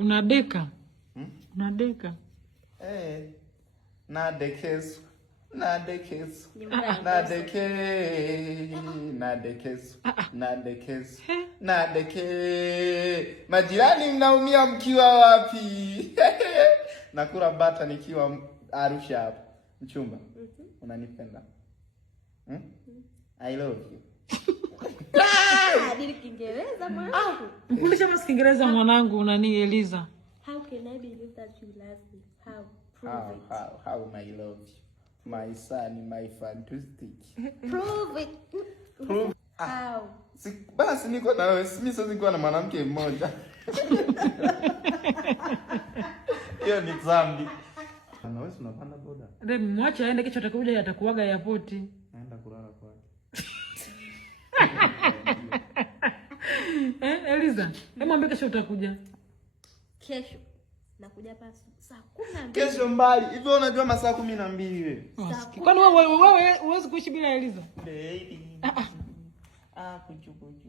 Unadeka? Unadeka? Nadekesu. Majirani mnaumia mkiwa wapi? Nakula bata nikiwa Arusha hapo. Mchumba. Unanipenda? I love you. Hadi Kiingereza mwanangu. Mfundisha basi Kiingereza mwanangu unanieleza. How can I believe that you love me? How? Prove it. How my love you. My son, my fantastic. Prove it. Prove. How? Basi niko na wewe, mimi sasa niko na mwanamke mmoja. Hiyo ni dhambi. Na wewe unapanda boda. Ndio mwache aende, kesho atakuja atakuaga airport. Naenda kulala kwake. Eliza, hebu ambie kesho utakuja. Kesho. Nakuja pasi saa 12. Kesho mbali. Hivi unajua masaa 12 wewe? Kwani wewe huwezi kuishi bila Eliza? Baby. Puchu. Puchu.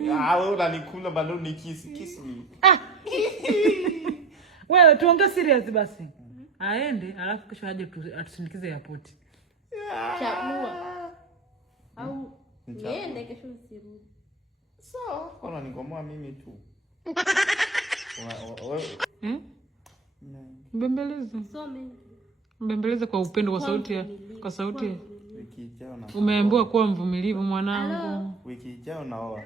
Wewe unanikula bado ni kiss me. Wewe tuongee serious basi. Aende alafu kesho aje atusindikize airport. Chagua. Au niende kesho usirudi. Sawa, kwa nikomoa mimi tu. Mbembeleze. Mbembeleze kwa upendo, kwa sauti. Wiki ijayo na. Umeambiwa kuwa mvumilivu mwanangu. Wiki ijayo naoa.